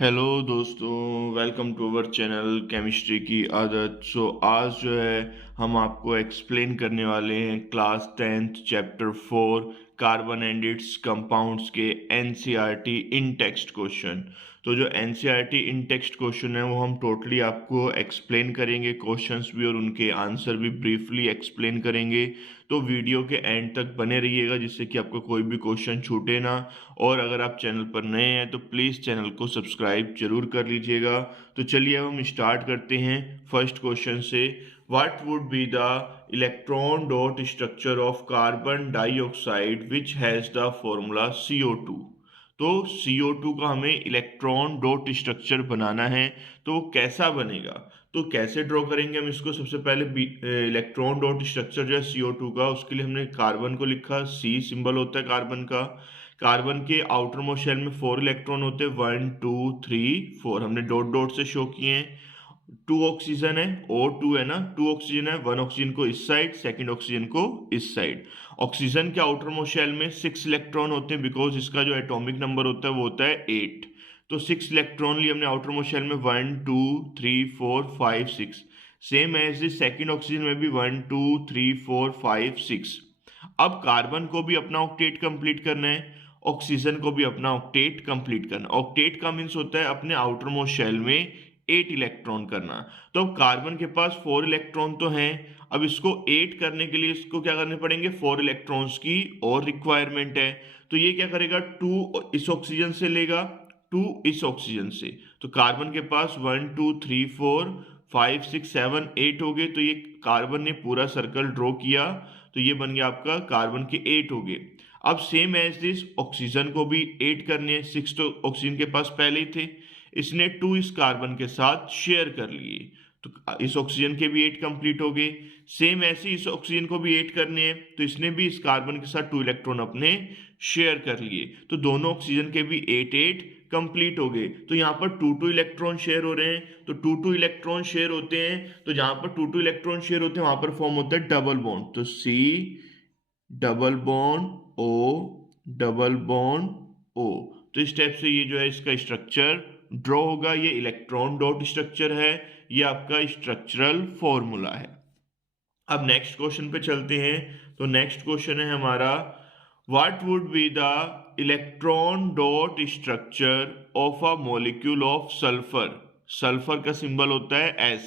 Hello दोस्तों, welcome to our channel chemistry की आदत। आज जो है हम आपको एक्सप्लेन करने वाले हैं class 10th chapter 4 carbon and it's compounds के एनसीईआरटी इन टेक्स्ट क्वेश्चन। तो जो एनसीईआरटी इन टेक्स्ट क्वेश्चन है वो हम टोटली आपको एक्सप्लेन करेंगे, क्वेश्चंस भी और उनके आंसर भी ब्रीफली एक्सप्लेन करेंगे। तो वीडियो के एंड तक बने रहिएगा जिससे कि आपको कोई भी क्वेश्चन छूटे ना। और अगर आप चैनल पर नए हैं तो प्लीज़ चैनल को सब्सक्राइब जरूर कर लीजिएगा। तो चलिए अब हम स्टार्ट करते हैं फर्स्ट क्वेश्चन से। What would be the electron dot structure of carbon dioxide which has the formula CO2। तो CO2 का हमें इलेक्ट्रॉन डॉट स्ट्रक्चर बनाना है, तो वो कैसा बनेगा? तो कैसे ड्रॉ करेंगे हम इसको? सबसे पहले इलेक्ट्रॉन डॉट स्ट्रक्चर जो है CO2 का, उसके लिए हमने कार्बन को लिखा, C सिंबल होता है कार्बन का। कार्बन के आउटर मोस्ट शेल में 4 इलेक्ट्रॉन होते हैं, 1 2 3 4 हमने डॉट डॉट से शो किए हैं। 2 ऑक्सीजन है, O2 है ना, 2 ऑक्सीजन है, 1 ऑक्सीजन को इस साइड, सेकंड ऑक्सीजन को इस साइड। ऑक्सीजन के आउटर मोस्ट शेल में 6 इलेक्ट्रॉन होते हैं, बिकॉज इसका जो एटॉमिक नंबर होता है वो होता है 8। तो 6 इलेक्ट्रॉन लिए हमने आउटर मोस्ट शेल में, 1 2 3 4 5 6। Same as the second oxygen में भी 1 2 3 4 5 6। अब कार्बन को भी अपना ऑक्टेट कंप्लीट करना है, ऑक्सीजन को भी अपना ऑक्टेट कंप्लीट करना। ऑक्टेट का मीन्स होता है अपने आउटर मोस्ट शेल में 8 इलेक्ट्रॉन करना। तो अब कार्बन के पास 4 इलेक्ट्रॉन तो हैं, अब इसको 8 करने के लिए इसको क्या करने पड़ेंगे, 4 इलेक्ट्रॉन्स की और रिक्वायरमेंट है। तो ये क्या करेगा, 2 इस ऑक्सीजन से लेगा, 2 इस ऑक्सीजन से। तो कार्बन के पास 1 2 3 4 5 6 7 8 हो गए। तो ये कार्बन ने पूरा सर्कल ड्रॉ किया, तो ये बन गया आपका कार्बन के 8 हो गए। अब सेम एज दिस ऑक्सीजन को भी 8 करने हैं, 6 तो ऑक्सीजन के पास पहले ही थे, इसने 2 इस कार्बन के साथ शेयर कर लिए, तो इस ऑक्सीजन के भी 8 कंप्लीट हो गए। सेम ऐसे इस ऑक्सीजन को भी 8 करने हैं, तो इसने भी इस कार्बन के साथ 2 इलेक्ट्रॉन अपने शेयर कर लिए, तो दोनों ऑक्सीजन के भी 8 8 कंप्लीट हो गए। तो यहाँ पर 2 2 इलेक्ट्रॉन शेयर हो रहे हैं, तो 2 2 इलेक्ट्रॉन शेयर होते हैं, तो जहां पर 2 2 इलेक्ट्रॉन शेयर होते हैं वहां पर फॉर्म होता है डबल बॉन्ड। तो C double bond O double bond O। तो इस टाइप से ये जो है इसका स्ट्रक्चर ड्रॉ होगा। ये इलेक्ट्रॉन डॉट स्ट्रक्चर है, ये आपका स्ट्रक्चरल फॉर्मूला है। अब नेक्स्ट क्वेश्चन पे चलते हैं। तो नेक्स्ट क्वेश्चन है हमारा, what would be the electron dot structure of a molecule of sulphur. Sulphur का सिंबल होता है S,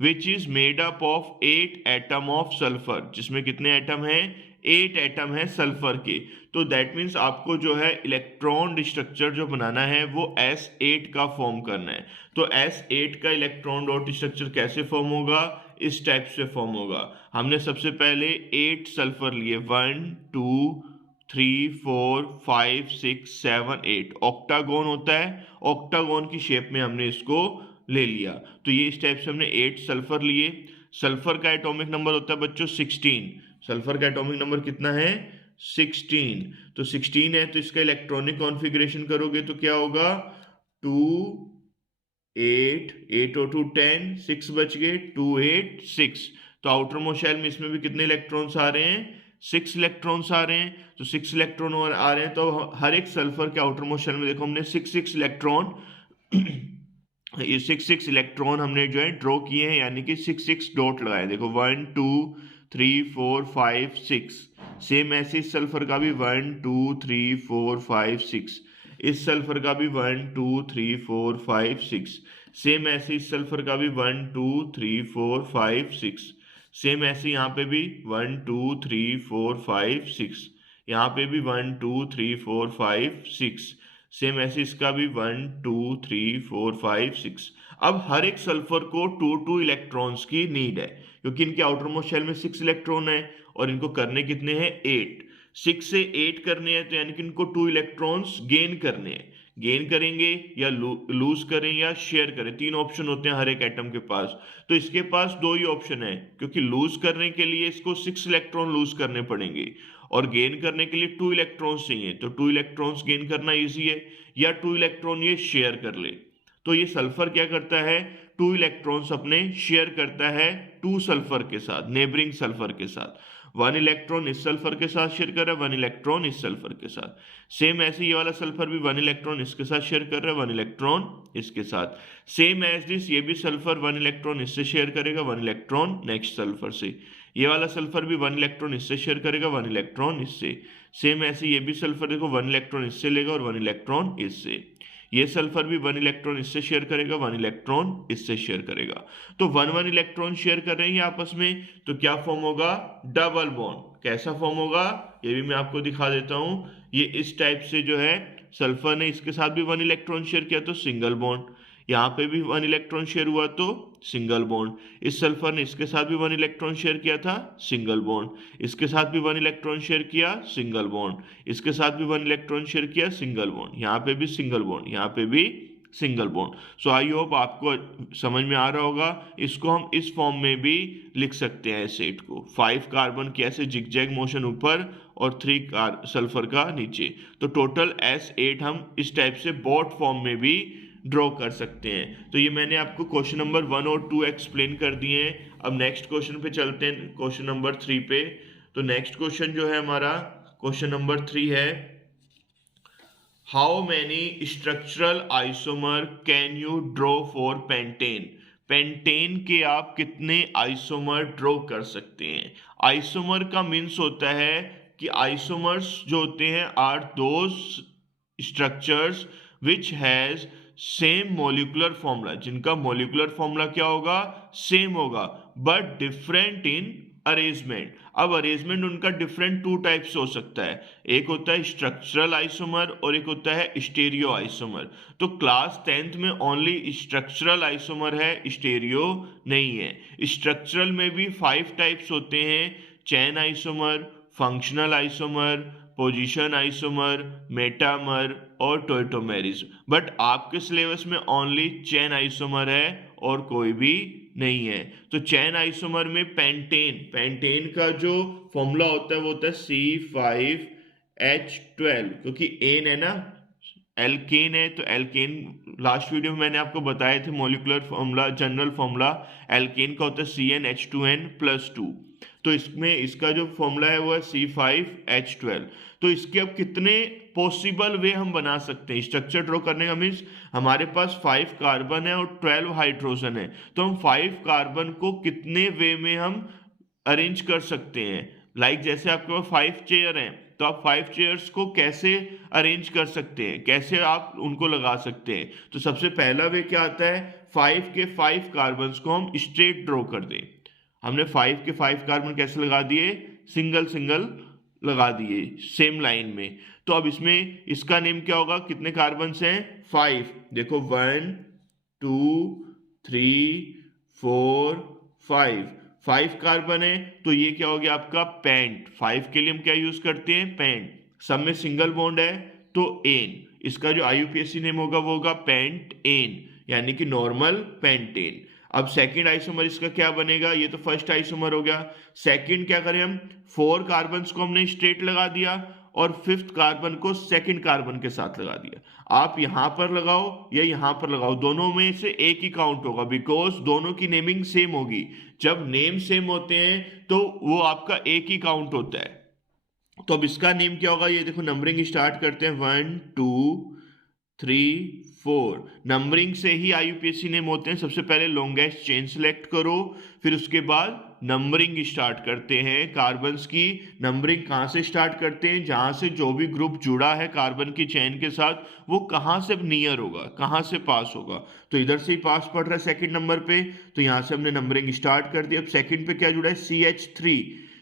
which is made up of 8 atom of sulphur, जिसमें कितने एटम हैं, 8 एटम है सल्फर के। तो दैट मीन्स आपको जो है इलेक्ट्रॉन स्ट्रक्चर जो बनाना है वो S8 का फॉर्म करना है। तो S8 का इलेक्ट्रॉन डॉट स्ट्रक्चर कैसे फॉर्म होगा, इस टाइप से फॉर्म होगा। हमने सबसे पहले 8 सल्फर लिए, 1 2 3 4 5 6 7 8, ऑक्टागोन होता है, ऑक्टागोन की शेप में हमने इसको ले लिया। तो ये इस टाइप से हमने 8 सल्फर लिए। सल्फर का एटॉमिक नंबर होता है बच्चों 16। सल्फर का एटॉमिक नंबर कितना है, 16। तो 16 है, तो इसका इलेक्ट्रॉनिक कॉन्फ़िगरेशन करोगे तो क्या होगा, 2 8 8 और 2 10, 6 बच गए, 2 8 6। तो आउटर मोस्ट शेल में इसमें भी कितने इलेक्ट्रॉन्स आ रहे हैं, 6 इलेक्ट्रॉन्स आ रहे हैं। तो 6 इलेक्ट्रॉन और आ रहे हैं, तो हर एक सल्फर के आउटर मोस्ट शेल में देखो हमने 6 6 इलेक्ट्रॉन ये 6 6 इलेक्ट्रॉन हमने जो है ड्रॉ किए हैं, यानी कि 6 6 डॉट लगाए। देखो 1 2 3 4 5 6। सेम ऐसे इस सल्फर का भी 1 2 3 4 5 6। इस सल्फर का भी 1 2 3 4 5 6। सेम ऐसे इस सल्फर का भी 1 2 3 4 5 6। सेम ऐसे यहाँ पे भी 1 2 3 4 5 6। यहाँ पे भी 1 2 3 4 5 6। सेम ऐसे इसका भी 1 2 3 4 5 6। अब हर एक सल्फर को 2 2 इलेक्ट्रॉन्स की नीड है, क्योंकि इनके आउटर मोस्ट शेल में 6 इलेक्ट्रॉन है और इनको करने कितने हैं, 8। 6 से 8 करने हैं, तो यानी कि इनको 2 इलेक्ट्रॉन्स गेन करने हैं। गेन करेंगे या लूज करें या शेयर करें, 3 ऑप्शन होते हैं हर एक एटम के पास। तो इसके पास 2 ही ऑप्शन है, क्योंकि लूज करने के लिए इसको 6 इलेक्ट्रॉन लूज करने पड़ेंगे और गेन करने के लिए 2 इलेक्ट्रॉन्स चाहिए। तो 2 इलेक्ट्रॉन्स गेन करना इजी है, या 2 इलेक्ट्रॉन ये शेयर कर ले। तो ये सल्फर क्या करता है, 2 इलेक्ट्रॉन्स अपने शेयर करता है 2 सल्फर के साथ, नेबरिंग सल्फर के साथ। 1 इलेक्ट्रॉन इस सल्फर के साथ शेयर कर रहा है, 1 इलेक्ट्रॉन इस सल्फर के साथ। सेम ऐसे ये वाला सल्फर भी 1 इलेक्ट्रॉन इसके साथ शेयर कर रहा है, 1 इलेक्ट्रॉन इसके साथ। सेम एज दिस ये भी सल्फर 1 इलेक्ट्रॉन इससे शेयर करेगा, 1 इलेक्ट्रॉन नेक्स्ट सल्फर से। ये वाला सल्फर भी 1 इलेक्ट्रॉन इससे शेयर करेगा, 1 इलेक्ट्रॉन इससे। सेम ऐसे ये भी सल्फर देखो 1 इलेक्ट्रॉन इससे लेगा और 1 इलेक्ट्रॉन इससे। ये सल्फर भी 1 इलेक्ट्रॉन इससे शेयर करेगा, 1 इलेक्ट्रॉन इससे शेयर करेगा। तो 1 इलेक्ट्रॉन शेयर कर रहे हैं आपस में, तो क्या फॉर्म होगा? Double bond. कैसा फॉर्म होगा ये भी मैं आपको दिखा देता हूं। ये इस टाइप से जो है, सल्फर ने इसके साथ भी 1 इलेक्ट्रॉन शेयर किया तो सिंगल बॉन्ड, यहाँ पे भी 1 इलेक्ट्रॉन शेयर हुआ तो सिंगल बॉन्ड। इस सल्फर ने इसके साथ भी 1 इलेक्ट्रॉन शेयर किया था, सिंगल बॉन्ड। इसके साथ भी 1 इलेक्ट्रॉन शेयर किया, सिंगल बॉन्ड। इसके साथ भी 1 इलेक्ट्रॉन शेयर किया, सिंगल बॉन्ड। यहाँ पे भी सिंगल बॉन्ड, यहाँ पे भी single bond. So I hope आपको समझ में आ रहा होगा। इसको हम इस फॉर्म में भी लिख सकते हैं सेट को, 5 कार्बन की ऐसे जिगजैग मोशन ऊपर और 3 सल्फर का नीचे। तो टोटल S8 हम इस टाइप से बॉट फॉर्म में भी ड्रॉ कर सकते हैं। तो ये मैंने आपको क्वेश्चन नंबर 1 और 2 एक्सप्लेन कर दिए हैं। अब नेक्स्ट क्वेश्चन पे चलते हैं, क्वेश्चन नंबर 3 पे। तो नेक्स्ट क्वेश्चन जो है हमारा क्वेश्चन नंबर 3 है, how many structural isomer can you draw for pentane? Pentane के आप कितने आइसोमर ड्रॉ कर सकते हैं? आइसोमर का मीन्स होता है कि आइसोमर्स जो होते हैं are those structures which has same molecular formula, जिनका मोलिकुलर फॉर्मूला क्या होगा? सेम होगा, बट डिफरेंट इन अरेंजमेंट। अब अरेंजमेंट उनका डिफरेंट 2 टाइप से हो सकता है। एक होता है स्ट्रक्चरल आइसोमर और एक होता है स्टेरियो आइसोमर। तो क्लास 10th में ओनली स्ट्रक्चरल आइसोमर है, स्टेरियो नहीं है। स्ट्रक्चरल में भी 5 टाइप्स होते हैं, चैन isomer, functional isomer, position isomer, metamer और टोयोटोमेरिज। बट आपके सिलेबस में ओनली चैन आइसोमर है और कोई भी नहीं है। तो चैन आइसोमर में पेंटेन का जो फॉर्मूला होता है वो होता है C5H12, क्योंकि एन है ना, एल्केन है। तो एल्केन लास्ट वीडियो में मैंने आपको बताए थे molecular formula, general formula alkane का होता है CnH2n+2। तो इसमें इसका जो फॉर्मूला है वो है C5H12। तो इसके अब कितने पॉसिबल वे हम बना सकते हैं स्ट्रक्चर ड्रॉ करने का? मीन्स हमारे पास 5 कार्बन है और 12 हाइड्रोजन है, तो हम 5 कार्बन को कितने वे में हम अरेंज कर सकते हैं? लाइक जैसे आपके पास 5 चेयर हैं, तो आप 5 चेयर्स को कैसे अरेंज कर सकते हैं, कैसे आप उनको लगा सकते हैं? तो सबसे पहला वे क्या आता है, 5 के 5 कार्बन को हम स्ट्रेट ड्रॉ कर दें। हमने 5 के 5 कार्बन कैसे लगा दिए? सिंगल सिंगल लगा दिए सेम लाइन में। तो अब इसमें इसका नेम क्या होगा? कितने कार्बन हैं? 5। देखो 1 2 3 4 5 कार्बन है, तो ये क्या हो गया आपका? पेंट। 5 के लिए हम क्या यूज करते हैं? पेंट। सब में सिंगल बॉन्ड है तो एन। इसका जो IUPAC नेम होगा वो होगा पेंट एन, यानी कि नॉर्मल पेंटेन। अब सेकंड आइसोमर इसका क्या बनेगा? ये तो फर्स्ट आइसोमर हो गया। सेकंड क्या करें हम? 4 कार्बन को हमने स्ट्रेट लगा दिया और 5th कार्बन को सेकंड कार्बन के साथ लगा दिया। आप यहां पर लगाओ या यहां पर लगाओ, दोनों में से एक ही काउंट होगा, बिकॉज दोनों की नेमिंग सेम होगी। जब नेम सेम होते हैं तो वो आपका एक ही काउंट होता है। तो अब इसका नेम क्या होगा? ये देखो नंबरिंग स्टार्ट करते हैं 1 2 3 4। नंबरिंग से ही IUPAC नेम होते हैं। सबसे पहले लॉन्गेस्ट चेन सिलेक्ट करो, फिर उसके बाद नंबरिंग स्टार्ट करते हैं। कार्बन्स की नंबरिंग कहाँ से स्टार्ट करते हैं? जहां से जो भी ग्रुप जुड़ा है कार्बन की चेन के साथ वो कहाँ से नियर होगा, कहाँ से पास होगा। तो इधर से ही पास पड़ रहा है सेकंड नंबर पे, तो यहाँ से हमने नंबरिंग स्टार्ट कर दी। अब सेकंड पे क्या जुड़ा है?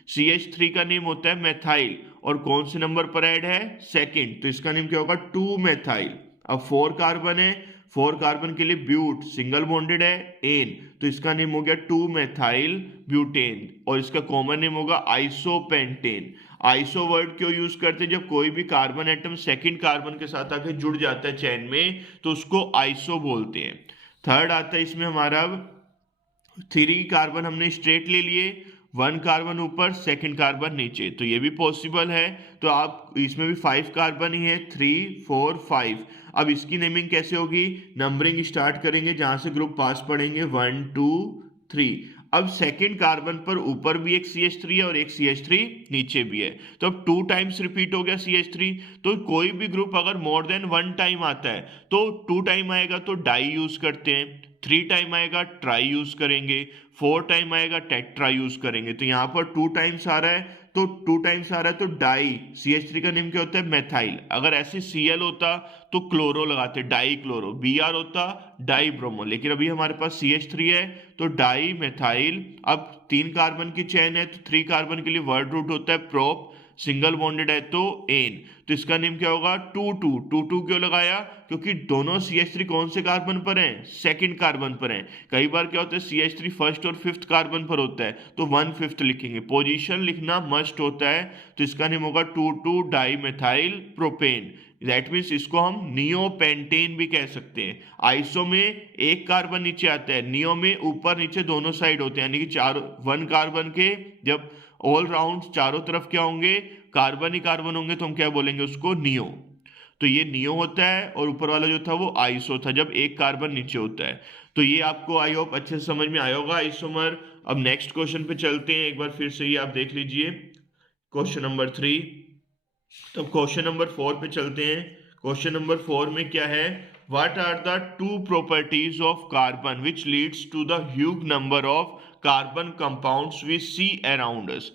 CH3 का नेम होता है मेथाइल, और कौन से नंबर पर ऐड है? सेकंड, तो इसका नेम क्या होगा? 2 मेथाइल। अब 4 कार्बन है, 4 कार्बन के लिए ब्यूट, सिंगल बॉन्डेड है एन, तो इसका नेम हो गया 2 मेथाइल ब्यूटेन, और इसका कॉमन नेम होगा आइसोपेंटेन। आइसो वर्ड क्यों यूज करते हैं? जब कोई भी कार्बन एटम सेकंड कार्बन के साथ आके जुड़ जाता है चेन में तो उसको आइसो बोलते हैं। थर्ड आता है इसमें हमारा 3 कार्बन हमने स्ट्रेट ले लिए, 1 कार्बन ऊपर, सेकंड कार्बन नीचे, तो ये भी पॉसिबल है। तो आप इसमें भी 5 कार्बन ही है, 3 4 5। अब इसकी नेमिंग कैसे होगी? नंबरिंग स्टार्ट करेंगे जहां से ग्रुप पास पढ़ेंगे 1 2 3। अब सेकेंड कार्बन पर ऊपर भी एक CH3 है और एक CH3 नीचे भी है, तो अब 2 टाइम्स रिपीट हो गया CH3। तो कोई भी ग्रुप अगर मोर देन 1 टाइम आता है तो 2 टाइम आएगा तो डाई यूज करते हैं, 3 टाइम आएगा ट्राई यूज करेंगे, 4 टाइम आएगा टेट्रा यूज करेंगे। तो यहाँ पर 2 टाइम्स आ रहा है तो 2 टाइम्स आ रहा है तो डाई, CH3 का नेम क्या होता है, मेथाइल। अगर ऐसे Cl होता तो क्लोरो लगाते, डाई क्लोरो। Br होता डाई ब्रोमो, लेकिन अभी हमारे पास CH3 है तो डाई मेथाइल। अब 3 कार्बन की चेन है तो 3 कार्बन के लिए वर्ड रूट होता है प्रोप, सिंगल बॉन्डेड है तो एन, तो इसका नेम क्या होगा, 2,2 क्यों लगाया, क्योंकि दोनों CH3 कौन से कार्बन पर हैं, सेकंड कार्बन पर हैं। कई बार क्या होता है CH3 फर्स्ट और फिफ्थ कार्बन पर होता है तो 1/5 लिखेंगे, पोजीशन लिखना मस्ट होता है। तो इसका नेम होगा 2,2 di methyl propane. That means इसको हम नियोपेंटेन भी कह सकते हैं। आइसो में एक कार्बन नीचे आता है, नियो में ऊपर नीचे दोनों साइड होते हैं, यानी कि चारों 1 कार्बन के जब ऑल राउंड चारों तरफ क्या होंगे, कार्बन ही कार्बन होंगे तो हम क्या बोलेंगे उसको, नियो। तो ये नियो होता है और ऊपर वाला जो था वो आइसो था जब एक कार्बन नीचे होता है। तो ये आपको आई होप अच्छे से समझ में आया होगा आइसोमर। अब नेक्स्ट क्वेश्चन पे चलते हैं, एक बार फिर से ये आप देख लीजिए क्वेश्चन नंबर 3। तो क्वेश्चन नंबर 4 पे चलते हैं। क्वेश्चन नंबर 4 में क्या है, what are the 2 properties of carbon which leads to the huge number of carbon compounds we see around us.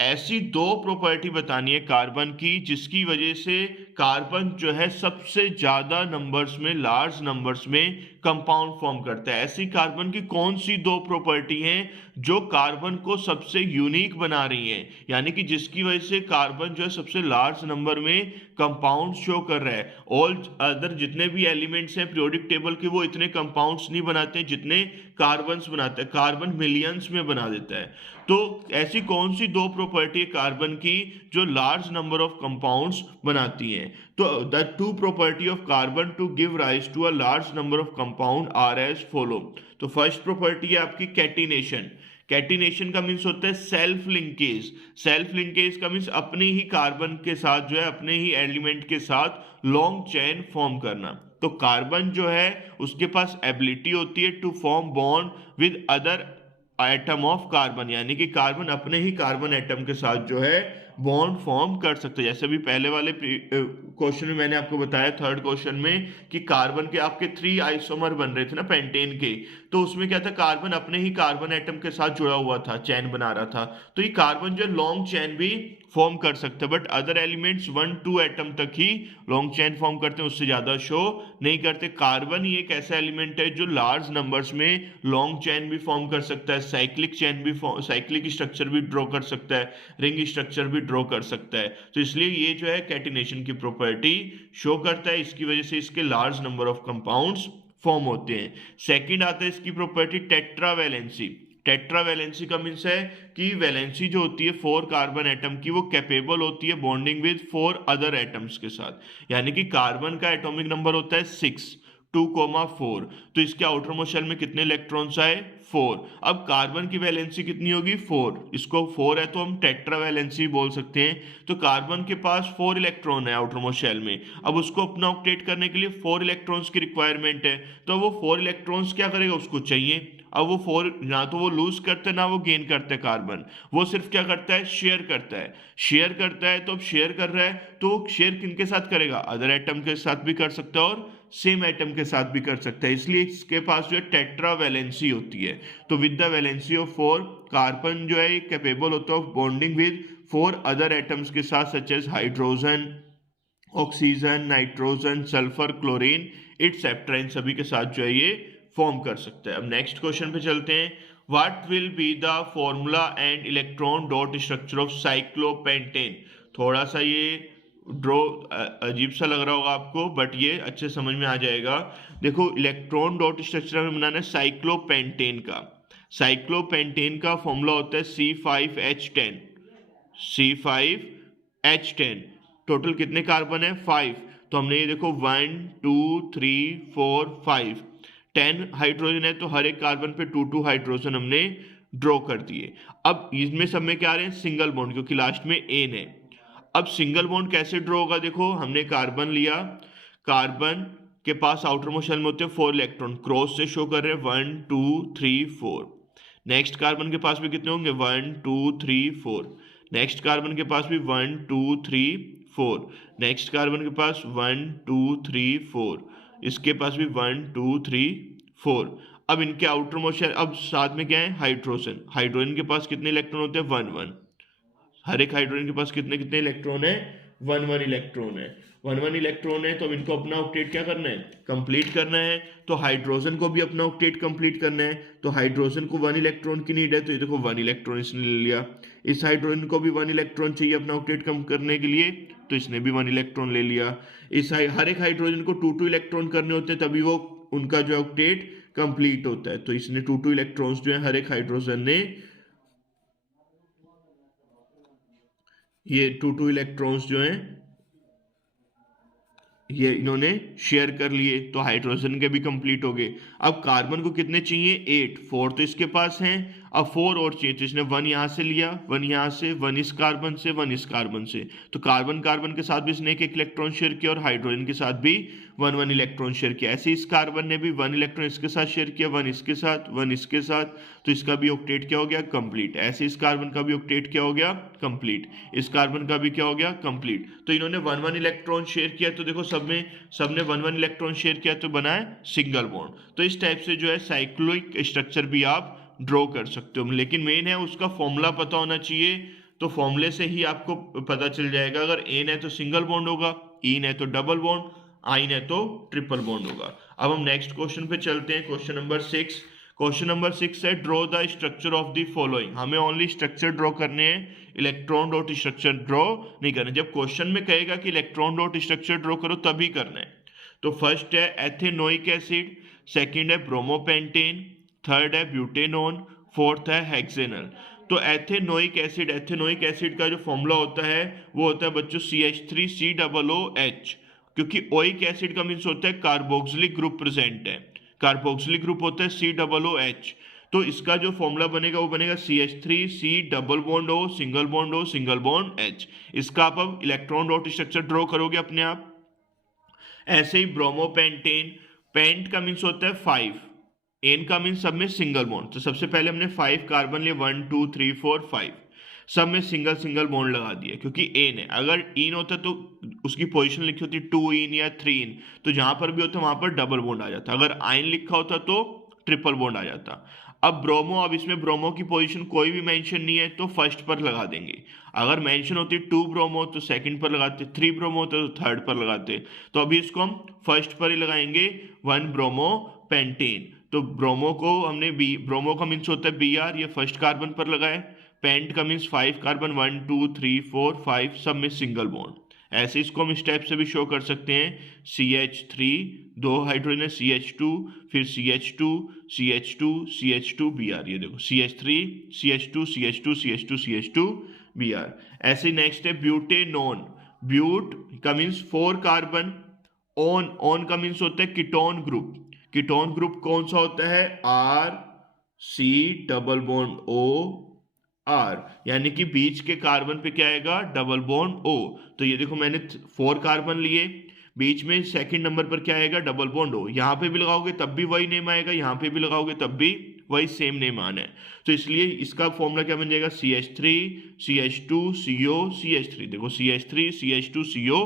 ऐसी 2 प्रॉपर्टी बतानी है कार्बन की जिसकी वजह से कार्बन जो है सबसे ज्यादा नंबर्स में, लार्ज नंबर्स में कंपाउंड फॉर्म करता है। ऐसी कार्बन की कौन सी 2 प्रॉपर्टी हैं जो कार्बन को सबसे यूनिक बना रही हैं, यानी कि जिसकी वजह से कार्बन जो है सबसे लार्ज नंबर में कंपाउंड शो कर रहा है। ऑल अदर जितने भी एलिमेंट्स हैं पीरियोडिक टेबल के वो इतने कंपाउंड्स नहीं बनाते हैं जितने कार्बन्स बनाते हैं, कार्बन मिलियंस में बना देता है। तो ऐसी कौन सी 2 प्रॉपर्टी है कार्बन की जो लार्ज नंबर ऑफ कंपाउंड्स बनाती हैं। तो the 2 property of carbon to give rise to a large number of compound are as follow. तो फर्स्ट प्रॉपर्टी है आपकी कैटिनेशन। कैटिनेशन का मीन्स होता है सेल्फ लिंकेज। सेल्फ लिंकेज का मीन्स अपने ही कार्बन के साथ जो है, अपने ही एलिमेंट के साथ लॉन्ग चेन फॉर्म करना। तो कार्बन जो है उसके पास एबिलिटी होती है to form bond with other atom of carbon, यानी कि कार्बन अपने ही कार्बन एटम के साथ जो है बॉन्ड फॉर्म कर सकते हैं। जैसे भी पहले वाले क्वेश्चन में मैंने आपको बताया, थर्ड क्वेश्चन में, कि कार्बन के आपके 3 आइसोमर बन रहे थे ना पेंटेन के, तो उसमें क्या था, कार्बन अपने ही कार्बन एटम के साथ जुड़ा हुआ था, चैन बना रहा था। तो ये कार्बन जो लॉन्ग चैन भी फॉर्म कर सकते हैं, बट अदर एलिमेंट्स 1-2 एटम तक ही लॉन्ग चैन फॉर्म करते हैं, उससे ज्यादा शो नहीं करते। कार्बन ही एक ऐसा एलिमेंट है जो लार्ज नंबर्स में लॉन्ग चैन भी फॉर्म कर सकता है, साइक्लिक चैन भी, साइक्लिक स्ट्रक्चर भी ड्रॉ कर सकता है, रिंग स्ट्रक्चर भी ड्रॉ कर सकता है। तो इसलिए ये जो है कैटिनेशन की प्रॉपर्टी शो करता है, इसकी वजह से इसके large number of compounds form होते हैं। सेकंड आता है इसकी प्रॉपर्टी टेट्रावैलेंसी। टेट्रावैलेंसी का मीन्स है कि वैलेंसी जो होती है 4 कार्बन एटम की वो कैपेबल होती है बॉन्डिंग विद 4 अदर एटम्स के साथ, यानी कि कार्बन का एटॉमिक नंबर होता है 6, 2,4, तो इसके आउटर मोस्ट शेल में कितने इलेक्ट्रॉन्स आए, 4। अब कार्बन की वैलेंसी कितनी होगी, 4, इसको 4 है तो हम टेट्रा वैलेंसी बोल सकते हैं। तो कार्बन के पास 4 इलेक्ट्रॉन है आउटर मोस्ट शेल में, अब उसको अपना ऑक्टेट करने के लिए 4 इलेक्ट्रॉन्स की रिक्वायरमेंट है, तो वो 4 इलेक्ट्रॉन्स क्या करेगा, उसको चाहिए। अब वो 4 ना तो वो लूज करता है ना वो गेन करता है कार्बन, वो सिर्फ क्या करता है, शेयर करता है। शेयर करता है तो अब शेयर कर रहा है तो शेयर किनके साथ करेगा, अदर एटम के साथ भी कर सकता है और सेम एटम के साथ भी कर सकता है, इसलिए इसके पास जो है टेट्रा वैलेंसी होती है। तो with the valency of 4, carbon जो है कैपेबल होता है of bonding with 4 other atoms के साथ, such as hydrogen, oxygen, nitrogen, sulphur, chlorine, etcetera, इन सभी के साथ जो है ये फॉर्म कर सकता है। अब नेक्स्ट क्वेश्चन पे चलते हैं, what will be the formula and electron dot structure of cyclopentane. थोड़ा सा ये ड्रॉ अजीब सा लग रहा होगा आपको, बट ये अच्छे समझ में आ जाएगा। देखो इलेक्ट्रॉन डॉट स्ट्रक्चर हमें बनाना है साइक्लोपेंटेन का। साइक्लोपेंटेन का फॉर्मूला होता है C5H10, C5H10। टोटल कितने कार्बन है, 5, तो हमने ये देखो 1 2 3 4 5, 10 हाइड्रोजन है तो हर एक कार्बन पे 2 हाइड्रोजन हमने ड्रॉ कर दिए। अब इसमें सब में क्या आ रहे हैं, सिंगल बॉन्ड, क्योंकि लास्ट में एन है। अब सिंगल बॉन्ड कैसे ड्रॉ होगा, देखो हमने कार्बन लिया, कार्बन के पास आउटर मोस्ट शेल में होते हैं 4 इलेक्ट्रॉन, क्रॉस से शो कर रहे हैं 1 2 3 4। नेक्स्ट कार्बन के पास भी कितने होंगे 1 2 3 4, नेक्स्ट कार्बन के पास भी 1 2 3 4, नेक्स्ट कार्बन के पास 1 2 3 4, इसके पास भी 1 2 3 4। अब इनके आउटर मोस्ट शेल, अब साथ में क्या है हाइड्रोजन, हाइड्रोजन के पास कितने इलेक्ट्रॉन होते हैं 1 1, हर एक हाइड्रोजन के पास कितने कितने इलेक्ट्रॉन है 1 1 इलेक्ट्रॉन है, 1 1 इलेक्ट्रॉन है। तो अब इनको अपना ऑक्टेट क्या करना है कंप्लीट करना है। तो हाइड्रोजन को भी अपना ऑक्टेट कंप्लीट करना है, तो हाइड्रोजन को 1 इलेक्ट्रॉन की नीड है, तो ये देखो 1 इलेक्ट्रॉन इसने ले लिया। इस हाइड्रोजन को भी 1 इलेक्ट्रॉन चाहिए अपना ऑक्टेट कम करने के लिए, तो इसने भी 1 इलेक्ट्रॉन ले लिया। इस हर एक हाइड्रोजन को 2 2 इलेक्ट्रॉन करने होते हैं, तभी वो उनका जो ऑक्टेट कंप्लीट होता है। तो इसने 2 2 इलेक्ट्रॉन्स जो है हर एक हाइड्रोजन ने, ये 2 2 इलेक्ट्रॉन्स जो हैं ये इन्होंने शेयर कर लिए, तो हाइड्रोजन के भी कंप्लीट हो गए। अब कार्बन को कितने चाहिए 8, 4 तो इसके पास हैं, अब 4 और चाहिए, तो इसने 1 यहाँ से लिया, 1 यहाँ से, 1 इस कार्बन से, 1 इस कार्बन से, तो कार्बन कार्बन के साथ भी इसने एक इलेक्ट्रॉन शेयर किया और हाइड्रोजन के साथ भी 1 1 इलेक्ट्रॉन शेयर किया। ऐसे इस कार्बन ने भी 1 इलेक्ट्रॉन इसके साथ शेयर किया, 1 इसके साथ, 1 इसके साथ, तो इसका भी ऑक्टेट क्या हो गया कंप्लीट। ऐसे इस कार्बन का भी ऑक्टेट क्या हो गया कंप्लीट, इस कार्बन का भी क्या हो गया कंप्लीट। तो इन्होंने 1 1 इलेक्ट्रॉन शेयर किया, तो देखो सबने 1 1 इलेक्ट्रॉन शेयर किया, तो बना है सिंगल बॉन्ड। तो इस टाइप से जो है साइक्लिक स्ट्रक्चर भी आप ड्रॉ कर सकते हो, लेकिन मेन है उसका फॉर्मूला पता होना चाहिए। तो फॉर्मूले से ही आपको पता चल जाएगा, अगर एन है तो सिंगल बॉन्ड होगा, इन है तो डबल बॉन्ड, आइन है तो ट्रिपल बॉन्ड होगा। अब हम नेक्स्ट क्वेश्चन पे चलते हैं, क्वेश्चन नंबर 6। क्वेश्चन नंबर 6 है draw the structure of the following. हमें ओनली स्ट्रक्चर ड्रॉ करने हैं, इलेक्ट्रॉन डॉट स्ट्रक्चर ड्रॉ नहीं करना। जब क्वेश्चन में कहेगा कि इलेक्ट्रॉन डॉट स्ट्रक्चर ड्रॉ करो तभी करना है। तो फर्स्ट है एथेनोइक एसिड, सेकंड है ब्रोमोपेंटेन, थर्ड है ब्यूटेनॉन, फोर्थ है हेक्सेनल। तो एथेनोइक एसिड का जो फॉर्मूला होता है वो होता है बच्चों CH3COOH, क्योंकि ओइक एसिड का मीन्स होता है कार्बोक्सिलिक ग्रुप प्रेजेंट है, कार्बोक्सिलिक ग्रुप होता है COOH। तो इसका जो फॉर्मूला बनेगा वो बनेगा CH3C double bond O single bond O single bond H। इसका आप अब इलेक्ट्रॉन डॉट स्ट्रक्चर ड्रॉ करोगे अपने आप। ऐसे ही ब्रोमोपेंटेन, पेंट का मीन्स होता है 5, एन का मीन्स सब में सिंगल बॉन्ड। तो सबसे पहले हमने 5 कार्बन लिए, 1 2 3 4 5, सब में सिंगल सिंगल बॉन्ड लगा दिया, क्योंकि एन है। अगर इन होता तो उसकी पोजीशन लिखी होती 2 इन या 3 इन, तो जहां पर भी होता वहां पर डबल बॉन्ड आ जाता। अगर आइन लिखा होता तो ट्रिपल बॉन्ड आ जाता। अब ब्रोमो, अब इसमें ब्रोमो की पोजीशन कोई भी मेंशन नहीं है, तो फर्स्ट पर लगा देंगे। अगर मेंशन होती 2 ब्रोमो तो सेकंड पर लगाते, 3 ब्रोमो तो थर्ड पर लगाते। तो अभी इसको हम फर्स्ट पर ही लगाएंगे, 1 ब्रोमो पेंटेन। तो ब्रोमो को हमने ब्रोमो का मीन्स होता है Br, ये फर्स्ट कार्बन पर लगाए। पेंट का मीन्स 5 कार्बन, 1 2 3 4 5, सब में सिंगल बॉन्ड। ऐसे इसको हम इस टाइप से भी शो कर सकते हैं, CH3 दो हाइड्रोजन है, CH2, फिर CH2 CH2 CH2 Br, ये देखो CH3 CH2 CH2 CH2 CH2 Br। ऐसे नेक्स्ट है ब्यूटेनॉन, ब्यूट का मीन्स 4 कार्बन, ऑन का मीन्स होता है कीटोन ग्रुप। कीटोन ग्रुप कौन सा होता है RC double bond O R, यानी कि बीच के कार्बन पे क्या आएगा डबल बॉन्ड O। तो ये देखो मैंने 4 कार्बन लिए, बीच में सेकंड नंबर पर क्या आएगा डबल बॉन्ड O। यहाँ पे भी लगाओगे तब भी वही नेम आएगा, यहाँ पे भी लगाओगे तब भी वही सेम नेम आना है। तो इसलिए इसका फॉर्मूला क्या बन जाएगा CH3 CH2 CO CH3। देखो CH3 CH2 CO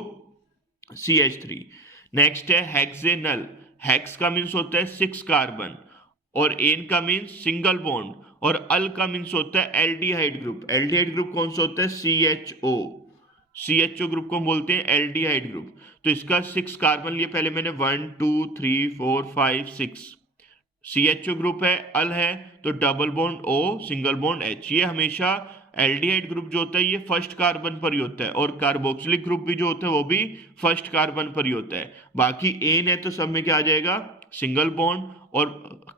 CH3। Next है हेक्सेनल, हेक्स का मीन्स होता है 6 कार्बन, और एन का मीन्स सिंगल बॉन्ड, और अल का मीन्स होता है एल्डिहाइड ग्रुप। एल्डिहाइड ग्रुप कौन सा होता है CHO ग्रुप को हम बोलते हैं एल्डिहाइड ग्रुप। तो इसका 6 कार्बन लिए पहले मैंने, 1 2 3 4 5 6, CHO ग्रुप है, अल है तो double bond O single bond H। ये हमेशा एल्डिहाइड ग्रुप जो होता है ये फर्स्ट कार्बन पर ही होता है, और कार्बोक्सिलिक ग्रुप भी जो होता है वो भी फर्स्ट कार्बन पर ही होता है। बाकी एन है तो सब में क्या आ जाएगा सिंगल बॉन्ड, और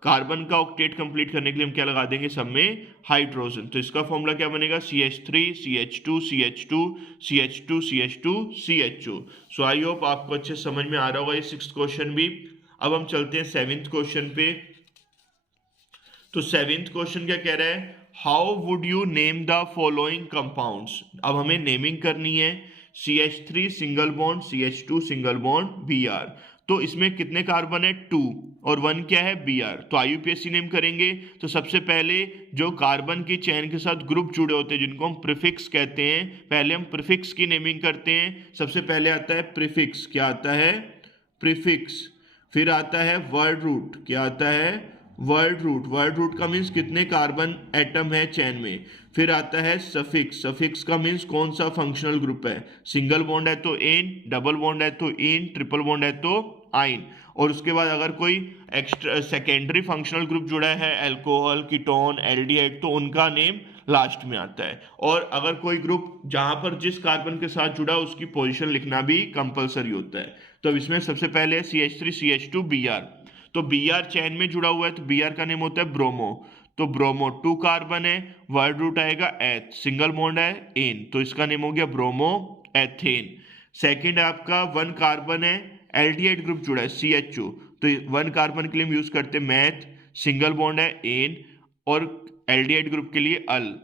कार्बन का ऑक्टेट कंप्लीट करने के लिए हम क्या लगा देंगे सब में हाइड्रोजन। तो इसका फॉर्मूला क्या बनेगा CH3 CH2 CH2 CH2 CH2 CHO। So I hope आपको अच्छे समझ में आ रहा होगा ये 6th क्वेश्चन भी। अब हम चलते हैं 7th क्वेश्चन पे। तो 7th क्वेश्चन क्या कह रहा है, how would you name the following compounds. अब हमें नेमिंग करनी है, CH3 single bond CH2 single bond Br। तो इसमें कितने कार्बन है 2 और 1 क्या है Br। तो IUPAC नेम करेंगे तो सबसे पहले जो कार्बन की चेन के साथ ग्रुप जुड़े होते हैं जिनको हम प्रीफिक्स कहते हैं, पहले हम प्रीफिक्स की नेमिंग करते हैं। सबसे पहले आता है प्रीफिक्स, क्या आता है प्रीफिक्स। फिर आता है वर्ड रूट, क्या आता है वर्ड रूट। वर्ड रूट का मीन्स कितने कार्बन एटम है चेन में। फिर आता है सफिक्स, सफिक्स का मीन्स कौन सा फंक्शनल ग्रुप है, सिंगल बॉन्ड है तो एन, डबल बॉन्ड है तो इन, ट्रिपल बॉन्ड है तो आइन। और उसके बाद अगर कोई एक्स्ट्रा सेकेंडरी फंक्शनल ग्रुप जुड़ा है अल्कोहल, कीटोन, एल्डिहाइड, तो उनका नेम लास्ट में आता है। और अगर कोई ग्रुप जहां पर जिस कार्बन के साथ जुड़ा उसकी पोजीशन लिखना भी कंपलसरी होता है। तो अब इसमें सबसे पहले CH3CH2 Br। तो Br चैन में जुड़ा हुआ है तो Br का नेम होता है ब्रोमो। तो ब्रोमो 2 कार्बन है, वर्ड रूट आएगा एथ, सिंगल बॉन्ड है एन, तो इसका नेम हो गया ब्रोमो एथेन। सेकंड आपका 1 कार्बन है, एल्डिहाइड ग्रुप जुड़ा है CHO, तो 1 कार्बन के लिए हम यूज करते हैं मैथ, सिंगल बॉन्ड है एन, और एल्डिहाइड ग्रुप के लिए अल,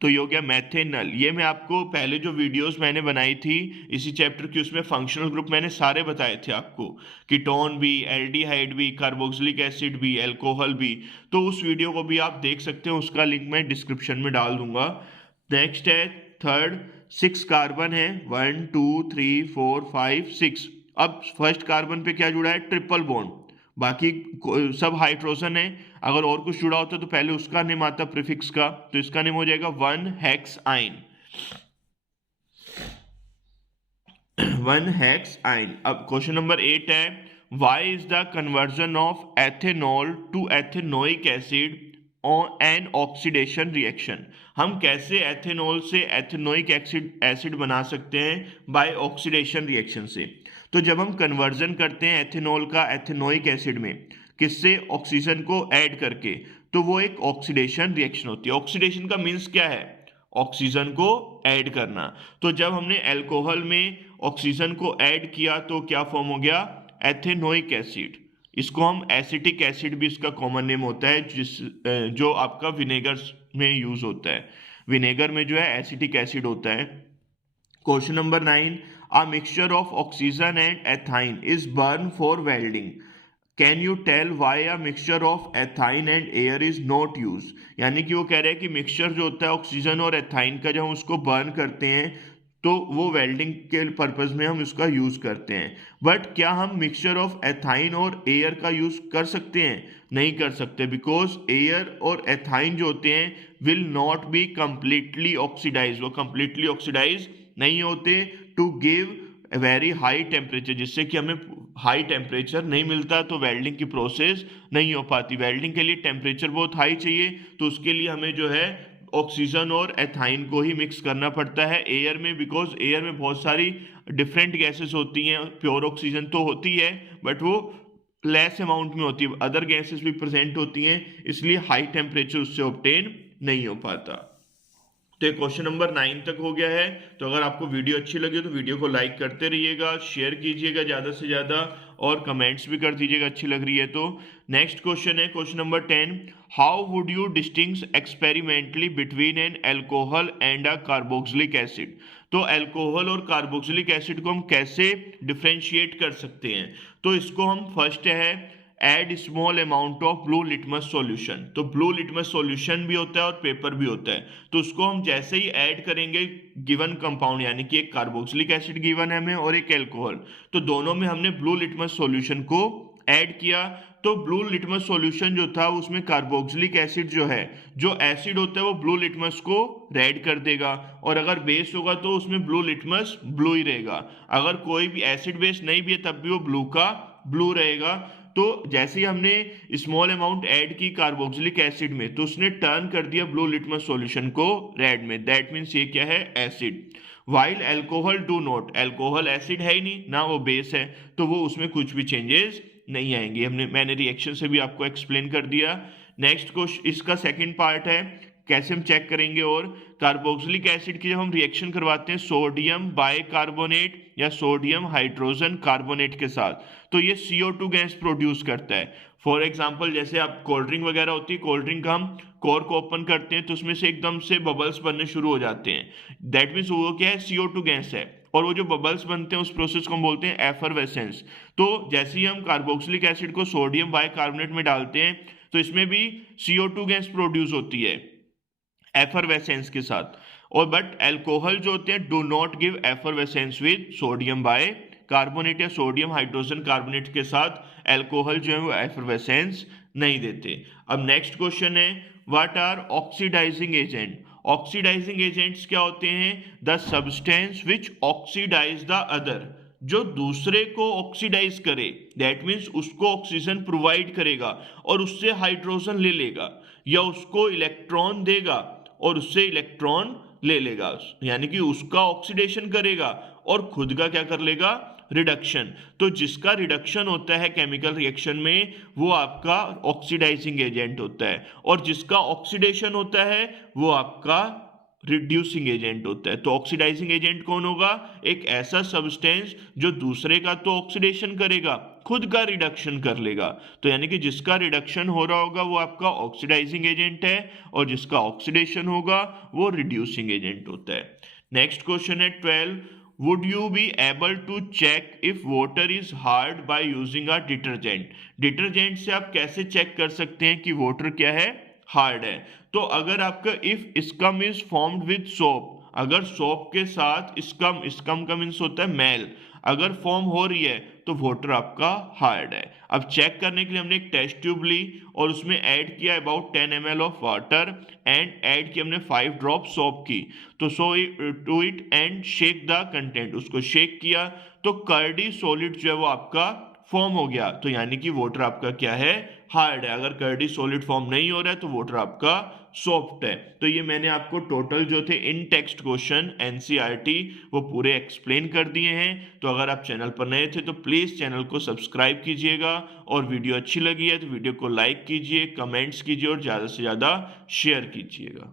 तो ये हो गया मैथेनल। ये मैं आपको पहले जो वीडियोस मैंने बनाई थी इसी चैप्टर की, उसमें फंक्शनल ग्रुप मैंने सारे बताए थे आपको, कीटोन भी, एल्डिहाइड भी, कार्बोक्सिलिक एसिड भी, अल्कोहल भी। तो उस वीडियो को भी आप देख सकते हैं, उसका लिंक मैं डिस्क्रिप्शन में डाल दूंगा। नेक्स्ट है थर्ड, 6 कार्बन है, 1 2 3 4 5 6। अब फर्स्ट कार्बन पे क्या जुड़ा है ट्रिपल बॉन्ड, बाकी सब हाइड्रोजन है। अगर और कुछ जुड़ा होता तो पहले उसका नेम आता प्रीफिक्स का, तो इसका नेम हो जाएगा 1 हेक्स आइन, 1 हेक्स आइन। अब क्वेश्चन नंबर 8 है, why is the conversion of ethanol to ethanoic acid an oxidation reaction. हम कैसे एथेनॉल से एथेनोइक एसिड बना सकते हैं बाय ऑक्सीडेशन रिएक्शन से। तो जब हम कन्वर्जन करते हैं एथेनॉल का एथेनोइक एसिड में, किससे, ऑक्सीजन को ऐड करके, तो वो एक ऑक्सीडेशन रिएक्शन होती है। ऑक्सीडेशन का मीन्स क्या है, ऑक्सीजन को ऐड करना। तो जब हमने अल्कोहल में ऑक्सीजन को ऐड किया तो क्या फॉर्म हो गया एथेनोइक एसिड। इसको हम एसिटिक एसिड भी इसका कॉमन नेम होता है, जो आपका विनेगर में यूज होता है। विनेगर में जो है एसिटिक एसिड होता है। Question number 9, a mixture of oxygen and ethine is burned for welding. Can you tell why a mixture of ethine and air is not used? यानी कि वो कह रहे हैं कि मिक्सचर जो होता है ऑक्सीजन और एथाइन का, जब हम उसको बर्न करते हैं तो वो वेल्डिंग के पर्पज में हम उसका यूज करते हैं। बट क्या हम मिक्सचर ऑफ एथाइन और एयर का यूज कर सकते हैं? नहीं कर सकते, बिकॉज एयर और एथाइन जो होते हैं will not be completely oxidise, वो कंप्लीटली ऑक्सीडाइज नहीं होते to give very high temperature, जिससे कि हमें हाई टेम्परेचर नहीं मिलता तो वेल्डिंग की प्रोसेस नहीं हो पाती। वेल्डिंग के लिए टेम्परेचर बहुत हाई चाहिए, तो उसके लिए हमें जो है ऑक्सीजन और एथाइन को ही मिक्स करना पड़ता है एयर में, बिकॉज एयर में बहुत सारी डिफरेंट गैसेस होती हैं। प्योर ऑक्सीजन तो होती है बट वो लेस अमाउंट में होती है, अदर गैसेस भी प्रेजेंट होती हैं, इसलिए हाई टेम्परेचर उससे ऑब्टेन नहीं हो पाता। तो ये क्वेश्चन नंबर 9 तक हो गया है। तो अगर आपको वीडियो अच्छी लगी तो वीडियो को लाइक करते रहिएगा, शेयर कीजिएगा ज़्यादा से ज़्यादा, और कमेंट्स भी कर दीजिएगा अच्छी लग रही है तो। नेक्स्ट क्वेश्चन है question number 10, how would you distinguish experimentally between an alcohol and a carboxylic acid. तो अल्कोहल और कार्बोक्सिलिक एसिड को हम कैसे डिफ्रेंशिएट कर सकते हैं। तो इसको हम फर्स्ट है add small amount of blue litmus solution. तो ब्लू लिटमस सॉल्यूशन भी होता है और पेपर भी होता है, तो उसको हम जैसे ही ऐड करेंगे गिवन कंपाउंड, यानी कि एक कार्बोक्सिलिक एसिड गिवन है हमें और एक अल्कोहल, तो दोनों में हमने ब्लू लिटमस सॉल्यूशन को ऐड किया, तो ब्लू लिटमस सॉल्यूशन जो था उसमें कार्बोक्सिलिक एसिड जो है, जो एसिड होता है वो ब्लू लिटमस को रेड कर देगा, और अगर बेस होगा तो उसमें ब्लू लिटमस ब्लू ही रहेगा। अगर कोई भी एसिड बेस नहीं भी है तब भी वो ब्लू का ब्लू रहेगा। तो जैसे ही हमने स्मॉल अमाउंट ऐड की कार्बोक्सिलिक एसिड में, तो उसने टर्न कर दिया ब्लू लिटमस सॉल्यूशन को रेड में, दैट मीन्स ये क्या है acid. While alcohol do not, alcohol acid है ही नहीं ना, वो बेस है, तो वो उसमें कुछ भी चेंजेस नहीं आएंगे। मैंने रिएक्शन से भी आपको एक्सप्लेन कर दिया। नेक्स्ट क्वेश्चन, इसका सेकंड पार्ट है कैसे हम चेक करेंगे, और कार्बोक्सिलिक एसिड की जब हम रिएक्शन करवाते हैं सोडियम बाइकार्बोनेट या सोडियम हाइड्रोजन कार्बोनेट के साथ, तो ये CO2 गैस प्रोड्यूस करता है। फॉर एग्जाम्पल जैसे आप कोल्ड ड्रिंक वगैरह होती है, कोल्ड ड्रिंक हम कोर को ओपन करते हैं तो उसमें से एकदम से बबल्स बनने शुरू हो जाते हैं, दैट मीन्स वो क्या है, CO2 गैस है। और वो जो बबल्स बनते हैं उस प्रोसेस को हम बोलते हैं एफरवेसेंस। तो जैसे ही हम कार्बोक्सिलिक एसिड को सोडियम बाइकार्बोनेट में डालते हैं तो इसमें भी CO2 गैस प्रोड्यूस होती है एफरवेसेंस के साथ। और बट एल्कोहल जो होते हैं do not give effervescence with sodium bicarbonate या सोडियम हाइड्रोजन कार्बोनेट के साथ एल्कोहल जो है वो एफरवेसेंस नहीं देते। अब नेक्स्ट क्वेश्चन है, what are oxidising agent. Oxidising agents क्या होते हैं, the substance which oxidise the other, जो दूसरे को ऑक्सीडाइज करे, दैट मीन्स उसको ऑक्सीजन प्रोवाइड करेगा और उससे हाइड्रोजन ले लेगा, या उसको इलेक्ट्रॉन देगा और उससे इलेक्ट्रॉन ले लेगा, यानी कि उसका ऑक्सीडेशन करेगा और खुद का क्या कर लेगा, रिडक्शन। तो जिसका रिडक्शन होता है केमिकल रिएक्शन में वो आपका ऑक्सीडाइजिंग एजेंट होता है, और जिसका ऑक्सीडेशन होता है वो आपका रिड्यूसिंग एजेंट होता है। तो ऑक्सीडाइजिंग एजेंट कौन होगा, एक ऐसा सब्सटेंस जो दूसरे का तो ऑक्सीडेशन करेगा, खुद का रिडक्शन कर लेगा। तो यानी कि जिसका रिडक्शन हो रहा होगा वो आपका ऑक्सीडाइजिंग एजेंट है, और जिसका ऑक्सीडेशन होगा वो रिड्यूसिंग एजेंट होता है। नेक्स्ट क्वेश्चन है 12, would you be able to check if water is hard by using a detergent. Detergent से आप कैसे चेक कर सकते हैं कि वाटर क्या है, हार्ड है। तो अगर आपका if scum is formed with soap, अगर सोप के साथ स्कम, स्कम का मींस होता है मैल, अगर फॉर्म हो रही है तो वाटर आपका हार्ड है। अब चेक करने के लिए हमने एक टेस्ट ट्यूब ली और उसमें ऐड किया about 10 ml of water and add किया हमने 5 ड्रॉप सोप की। तो so to it and shake the content, उसको शेक किया तो कर्डी सॉलिड जो है वो आपका फॉर्म हो गया। तो यानी कि वाटर आपका क्या है, हार्ड है। अगर कर्डी सॉलिड फॉर्म नहीं हो रहा है तो वाटर आपका सॉफ्ट है। तो ये मैंने आपको टोटल जो थे इन टेक्स्ट क्वेश्चन एनसीईआरटी वो पूरे एक्सप्लेन कर दिए हैं। तो अगर आप चैनल पर नए थे तो प्लीज़ चैनल को सब्सक्राइब कीजिएगा, और वीडियो अच्छी लगी है तो वीडियो को लाइक कीजिए, कमेंट्स कीजिए और ज़्यादा से ज़्यादा शेयर कीजिएगा।